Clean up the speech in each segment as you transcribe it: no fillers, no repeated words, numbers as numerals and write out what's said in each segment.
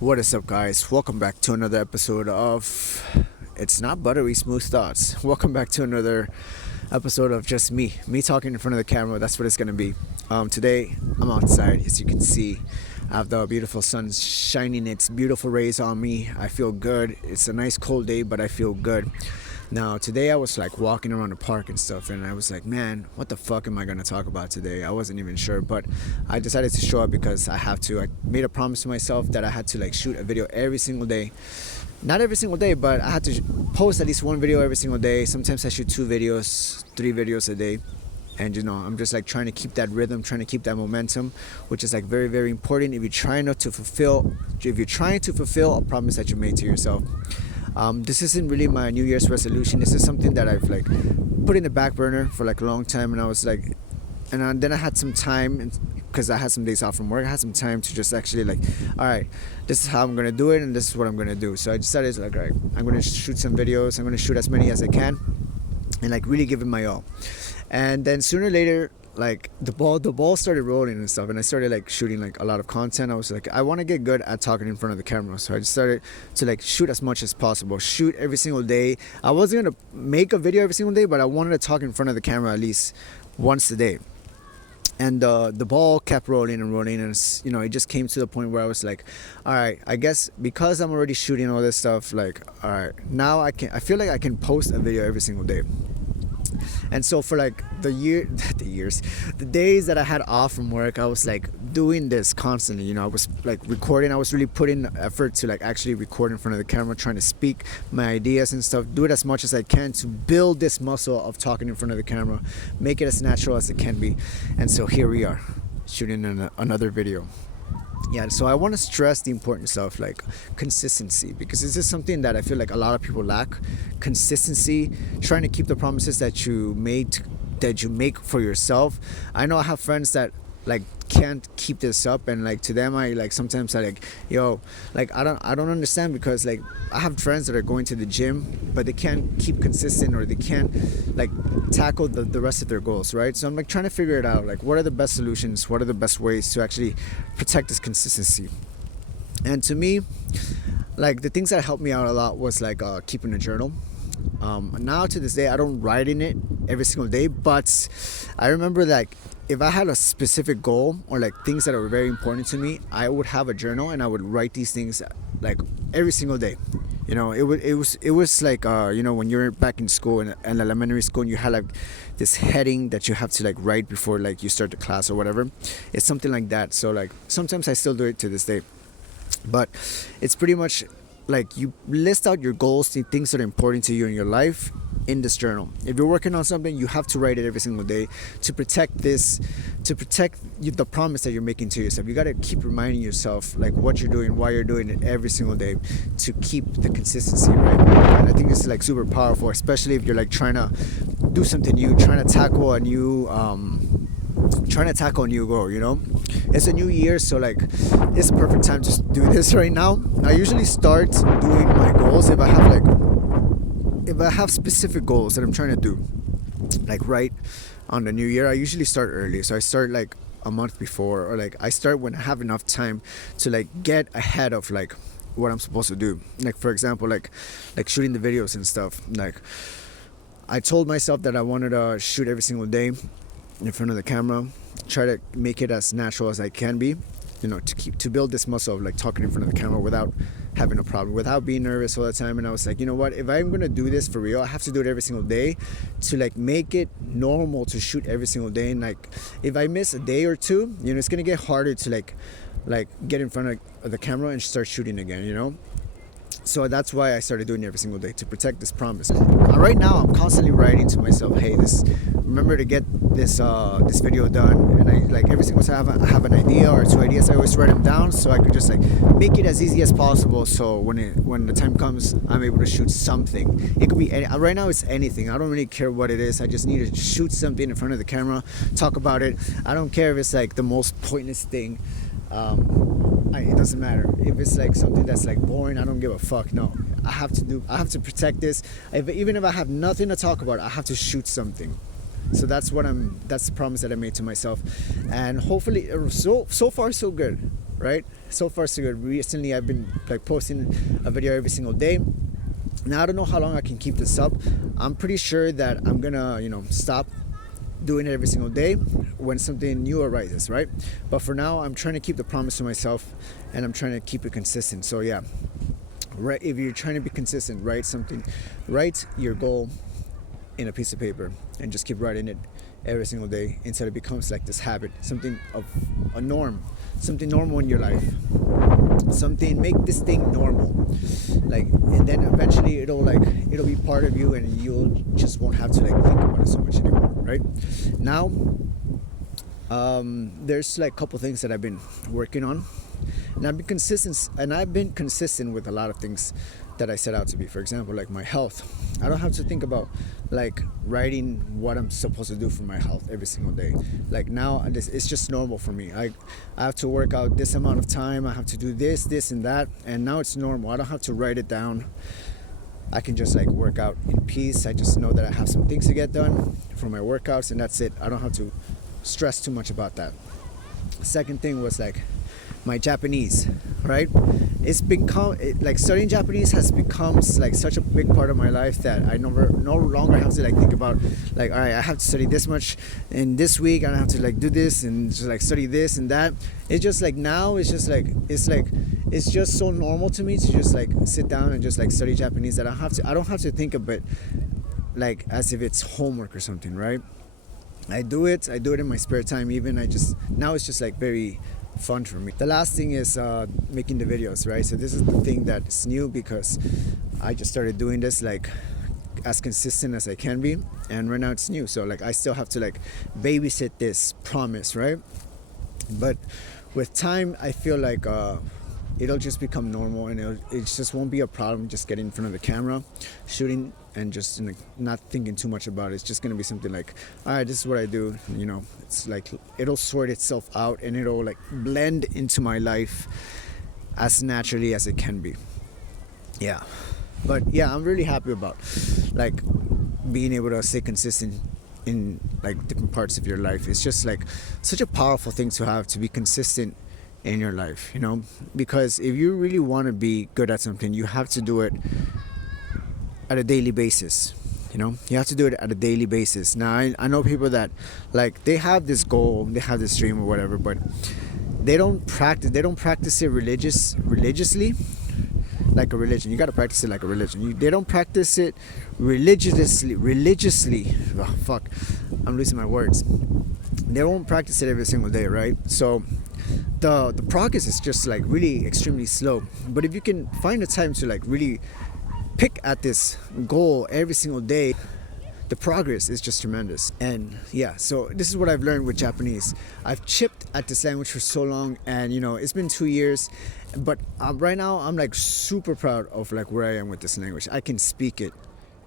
What is up, guys? Welcome back to another episode of It's Not Buttery Smooth Thoughts. Welcome back to another episode of just me talking in front of the camera. That's what it's gonna be. Today I'm outside, as you can see. I have the beautiful sun shining its beautiful rays on me. I feel good. It's a nice cold day, but I feel good. Now today I was like walking around the park and stuff, and I was like, man, what the fuck am I gonna talk about today? I wasn't even sure, but I decided to show up because I have to. I made a promise to myself that I had to like shoot a video every single day. Not every single day, but I had to post at least one video every single day. Sometimes I shoot 2 videos, 3 videos a day. And I'm just like trying to keep that rhythm, trying to keep that momentum, which is like very, very important if you're trying to fulfill a promise that you made to yourself. This isn't really my New Year's resolution. This is something that I've like put in the back burner for like a long time, and I was like, then I had some time, because I had some days off from work. I had some time to just actually like, all right, this is how I'm gonna do it, and this is what I'm gonna do. So I decided like, all right, I'm gonna shoot some videos. I'm gonna shoot as many as I can, and like really give it my all. And then sooner or later, like the ball started rolling and stuff, and I started like shooting like a lot of content. I was like, I want to get good at talking in front of the camera, so I just started to like shoot as much as possible, shoot every single day. I wasn't gonna make a video every single day, but I wanted to talk in front of the camera at least once a day. And the ball kept rolling and rolling, and it just came to the point where I was like, all right, I guess because I'm already shooting all this stuff, like, all right, now I feel like I can post a video every single day. And so for like the days that I had off from work, I was like doing this constantly. I was like recording. I was really putting effort to like actually record in front of the camera, trying to speak my ideas and stuff, do it as much as I can to build this muscle of talking in front of the camera, make it as natural as it can be. And so here we are, shooting another video. Yeah, so I want to stress the importance of like consistency, because this is something that I feel like a lot of people lack. Consistency, trying to keep the promises that you make for yourself. I know I have friends that like can't keep this up, and like to them I like sometimes I like, yo, like I don't understand, because like I have friends that are going to the gym but they can't keep consistent, or they can't like tackle the rest of their goals, right? So I'm like trying to figure it out, like what are the best solutions, what are the best ways to actually protect this consistency. And to me, like the things that helped me out a lot was like keeping a journal. Now to this day I don't write in it every single day, but I remember like if I had a specific goal or like things that are very important to me, I would have a journal and I would write these things like every single day. It was like when you're back in school, in elementary school, and you had like this heading that you have to like write before like you start the class or whatever. It's something like that. So like sometimes I still do it to this day, but it's pretty much like you list out your goals, the things that are important to you in your life, in this journal. If you're working on something, you have to write it every single day to protect the promise that you're making to yourself. You got to keep reminding yourself like what you're doing, why you're doing it every single day, to keep the consistency, right? And I think this is like super powerful, especially if you're like trying to do something new, trying to tackle a new goal. It's a new year, so like it's a perfect time to do this right now. I usually start doing my goals if I have specific goals that I'm trying to do, like right on the new year. I usually start early, so I start like a month before, or like I start when I have enough time to like get ahead of like what I'm supposed to do. Like for example, like shooting the videos and stuff. Like I told myself that I wanted to shoot every single day in front of the camera, try to make it as natural as I can be, to build this muscle of like talking in front of the camera without having a problem, without being nervous all the time. And I was like, you know what, if I'm gonna do this for real, I have to do it every single day to like make it normal to shoot every single day. And like if I miss a day or two, it's gonna get harder to like get in front of the camera and start shooting again. So that's why I started doing it every single day, to protect this promise. Right now, I'm constantly writing to myself, hey, remember to get this video done. And I like every single time I have an idea or 2 ideas, I always write them down so I could just like make it as easy as possible. So when the time comes, I'm able to shoot something. It could be right now it's anything. I don't really care what it is. I just need to shoot something in front of the camera, talk about it. I don't care if it's like the most pointless thing. It doesn't matter if it's like something that's like boring. I don't give a fuck. No, I have to protect this. Even if I have nothing to talk about, I have to shoot something. So that's the promise that I made to myself, and hopefully so far so good. right? So far so good. Recently I've been like posting a video every single day. Now I don't know how long I can keep this up. I'm pretty sure that I'm gonna, stop doing it every single day when something new arises, right? But for now, I'm trying to keep the promise to myself, and I'm trying to keep it consistent. So yeah, right. If you're trying to be consistent, write your goal in a piece of paper, and just keep writing it every single day until it becomes like this habit, something of a norm, something normal in your life. Make this thing normal, and then eventually it'll be part of you, and you'll just won't have to think about it so much anymore, right? Now, there's a couple things that I've been working on, and I've been consistent with a lot of things that I set out to be. For example, like my health. I don't have to think about writing what I'm supposed to do for my health every single day. Now, it's just normal for me. I have to work out this amount of time. I have to do this and that, and now it's normal. I don't have to write it down. I can just work out in peace. I just know that I have some things to get done for my workouts, and that's it. I don't have to stress too much about that. Second thing was my Japanese, right? It's become studying Japanese has become such a big part of my life that I no longer have to think about all right, I have to study this much in this week, and I have to do this and just study this and that. It's just now it's just it's just so normal to me to just sit down and just study Japanese that I don't have to think of it as if it's homework or something, right? I do it in my spare time. Even now it's just very fun for me. The last thing is making the videos, right? So this is the thing that's new, because I just started doing this as consistent as I can be, and right now it's new. So I still have to babysit this promise, right? But with time, I feel it'll just become normal, and it just won't be a problem just getting in front of the camera, shooting, and just not thinking too much about it. It's just gonna be something all right, this is what I do. It's it'll sort itself out, and it'll blend into my life as naturally as it can be. Yeah, but yeah, I'm really happy about being able to stay consistent in different parts of your life. It's just such a powerful thing to have, to be consistent in your life, because if you really want to be good at something, you have to do it at a daily basis. You have to do it at a daily basis. Now, I know people that they have this goal, they have this dream or whatever, but they don't practice it religiously, like a religion. You got to practice it like a religion. They don't practice it religiously. Oh, fuck, I'm losing my words. They won't practice it every single day, right? So the progress is just really extremely slow. But if you can find the time to really pick at this goal every single day, the progress is just tremendous. And yeah, so this is what I've learned with Japanese. I've chipped at this language for so long, and it's been 2 years, but right now I'm super proud of where I am with this language. I can speak it,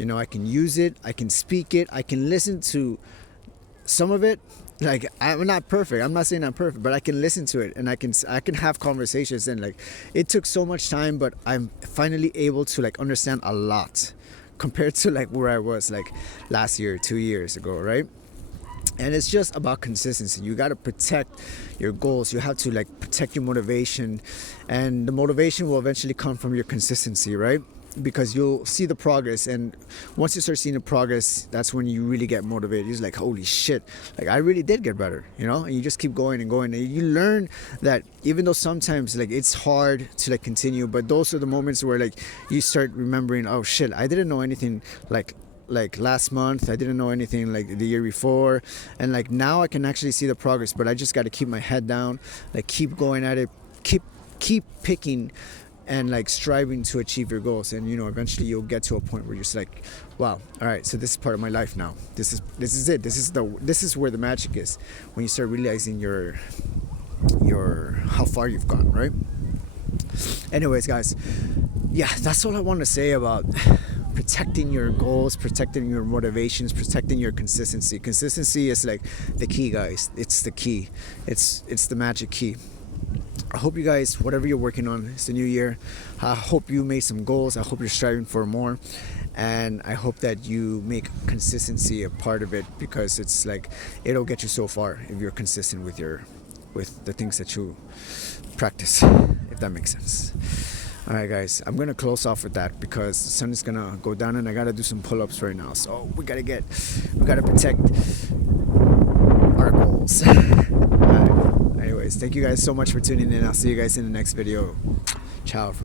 I can use it, I can speak it, I can listen to some of it. I'm not perfect. I'm not saying I'm perfect, but I can listen to it, and I can have conversations. And it took so much time, but I'm finally able to understand a lot compared to where I was last year, 2 years ago, right? And it's just about consistency. You got to protect your goals. You have to protect your motivation, and the motivation will eventually come from your consistency, right? Because you'll see the progress, and once you start seeing the progress, that's when you really get motivated. It's holy shit, I really did get better, and you just keep going and going, and you learn that even though sometimes it's hard to continue, but those are the moments where you start remembering, oh shit, I didn't know anything last month, I didn't know anything the year before, and now I can actually see the progress. But I just got to keep my head down, keep going at it, keep picking and striving to achieve your goals. And eventually you'll get to a point where you're just wow, all right, so this is part of my life now. This is it. This is where the magic is, when you start realizing your how far you've gone, right? Anyways, guys, yeah, that's all I want to say about protecting your goals, protecting your motivations, protecting your consistency. Consistency is the key, guys. It's the key. It's the magic key. I hope you guys, whatever you're working on, it's the new year. I hope you made some goals. I hope you're striving for more. And I hope that you make consistency a part of it, because it's it'll get you so far if you're consistent with your with the things that you practice, if that makes sense. All right, guys, I'm gonna close off with that because the sun is gonna go down and I gotta do some pull-ups right now. So we gotta protect our goals. All right. Anyways, thank you guys so much for tuning in. I'll see you guys in the next video. Ciao.